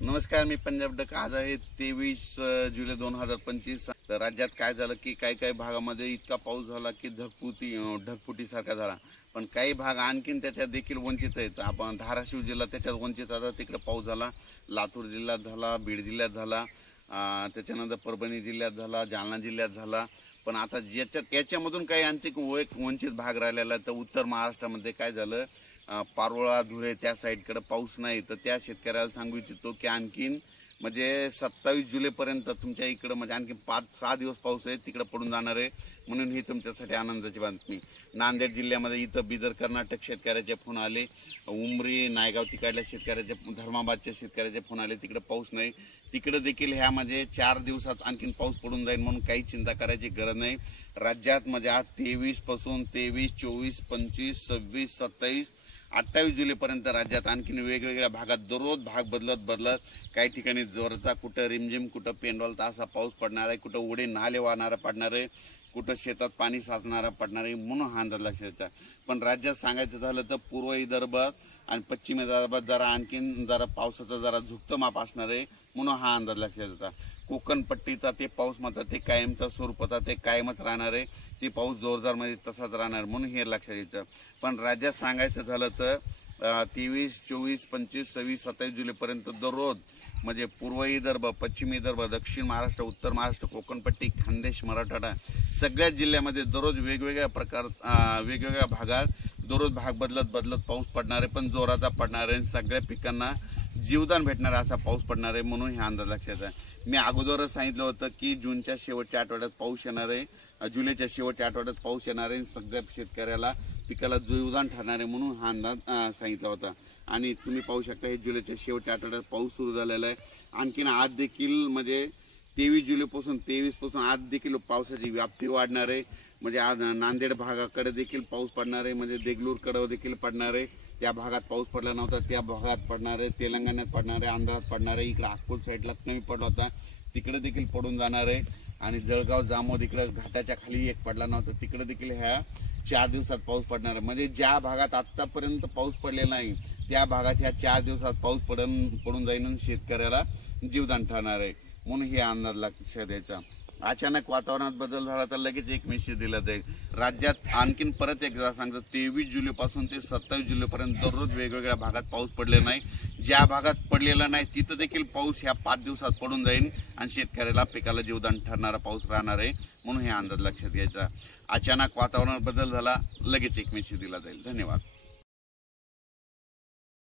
नमस्कार, मी पंजाब डक। आज आहे 23 जुलै 2025। तर राज्यात काय झालं की काही भागामध्ये इतका पाऊस झाला की ढगफुटीसारखा झाला, पण काही भाग आणखीन त्याच्यात देखील वंचित आहेत। आपण धाराशिव जिल्हा त्याच्यात वंचित आता, तिकडे पाऊस झाला, लातूर जिल्ह्यात झाला, बीड जिल्ह्यात झाला, त्याच्यानंतर परभणी जिल्ह्यात झाला, जालना जिल्ह्यात झाला। पण आता त्याच्यामधून काही आणखी वंचित भाग राहिलेला आहे। तर उत्तर महाराष्ट्रामध्ये काय झालं, पारोळा धुळे त्या साईडकडे पाऊस नाही, तर त्या शेतकऱ्याला सांगू इच्छितो की आणखीन म्हणजे 27 जुलैपर्यंत तुमच्या इकडं म्हणजे आणखी 5-6 दिवस पाऊस आहे, तिकडे पडून जाणार आहे। म्हणून ही तुमच्यासाठी आनंदाची बातमी। नांदेड जिल्ह्यामध्ये इथं बिदर कर्नाटक शेतकऱ्याचे फोन आले, उमरी नायगाव तिकडल्या शेतकऱ्याचे, धर्माबादच्या शेतकऱ्याचे फोन आले, तिकडे पाऊस नाही। तिकडे देखील ह्या म्हणजे 4 दिवसात आणखीन पाऊस पडून जाईल, म्हणून काही चिंता करायची गरज नाही। राज्यात म्हणजे आज 23 पासून 23, 24, 25, 26, 27, 28 जुलैपर्यंत राज्यात आणखीन वेगवेगळ्या भागात दररोज भाग बदलत काही ठिकाणी जोरचा, कुठं रिमझिम, कुठं पेंडॉलचा असा पाऊस पडणार आहे, कुठं ओढे नाले वाहणारा पडणार आहे, कुठं शेतात पाणी साचणारा पडणार आहे, म्हणून हा अंदाज लक्षात येतात। पण राज्यात सांगायचं झालं तर पूर्व विदर्भ आणि पश्चिम विदर्भात जरा आणखीन पावसाचा झुकतं माप असणार आहे, म्हणून हा अंदाज लक्षात येतात। कोकण पट्टीचा ते पाऊस मात्र ते कायमचा स्वरूपाचा ते कायमच राहणार आहे, ते पाऊस जोरदार मध्ये तसाच राहणार, म्हणून हे लक्षात येतं। पण राज्यात सांगायचं झालं तर 23, 24, 25, 26, 27 जुलैपर्यंत दररोज म्हणजे पूर्व विदर्भ, पश्चिम विदर्भ, दक्षिण महाराष्ट्र, उत्तर महाराष्ट्र, कोकणपट्टी, खानदेश, मराठवाडा सगळ्याच जिल्ह्यामध्ये दररोज वेगवेगळ्या भागात दररोज भाग बदलत पाऊस पडणार आहे, पण जोराचा पडणार आहे, सगळ्या पिकांना जीवदान भेटणारा असा पाऊस पडणार आहे, म्हणून हे अंदाज लक्षात आहे। मी अगोदरच सांगितलं होतं की जूनच्या शेवटच्या आठवड्यात पाऊस येणार आहे, जुलैच्या शेवटच्या आठवड्यात पाऊस येणार आहे, सगळ्या शेतकऱ्याला पिकाला जीवदान ठरणार आहे, म्हणून हा अंदाज सांगितला होता। आणि तुम्ही पाहू शकता हे जुलैच्या शेवटच्या आठवड्यात पाऊस सुरू झालेला आहे। आणखीन आज देखील म्हणजे 23 जुलैपासून आज देखील पावसाची व्याप्ती वाढणार आहे। म्हणजे आज नांदेड भागाकडे देखील पाऊस पडणार आहे, म्हणजे देगलूरकडे देखील पडणार आहे, त्या भागात पाऊस पडला नव्हता त्या भागात पडणार आहे, तेलंगणात पडणार आहे, आंध्रात पडणार आहे, इकडे अक्कोल साईडला कमी पडला होता तिकडे देखील पडून जाणार आहे। आणि जळगाव जामोद इकडे घाटाच्या खाली एक पडला नव्हता, तिकडे देखील ह्या 4 दिवसात पाऊस पडणार आहे। म्हणजे ज्या भागात आतापर्यंत पाऊस पडलेला नाही त्या भागात ह्या 4 दिवसात पाऊस पडून जाईल आणि शेतकऱ्याला जीवदान ठरणार आहे, म्हणून हे अंदाज लक्षात द्यायचा। अचानक वातावरणात बदल झाला तर लगेच एक मेसेज दिला जाईल। राज्यात आणखीन परत एकदा सांगतो, 23 जुलैपासून ते 27 जुलैपर्यंत दररोज वेगवेगळ्या भागात पाऊस पडलेला नाही, ज्या भागात पडलेला नाही तिथं देखील पाऊस ह्या 5 दिवसात पडून जाईल आणि शेतकऱ्याला पिकाला जीवदान ठरणारा पाऊस राहणार आहे, म्हणून हे अंदाज लक्षात घ्यायचा। अचानक वातावरणात बदल झाला लगेच एक मेसेज दिला जाईल। धन्यवाद।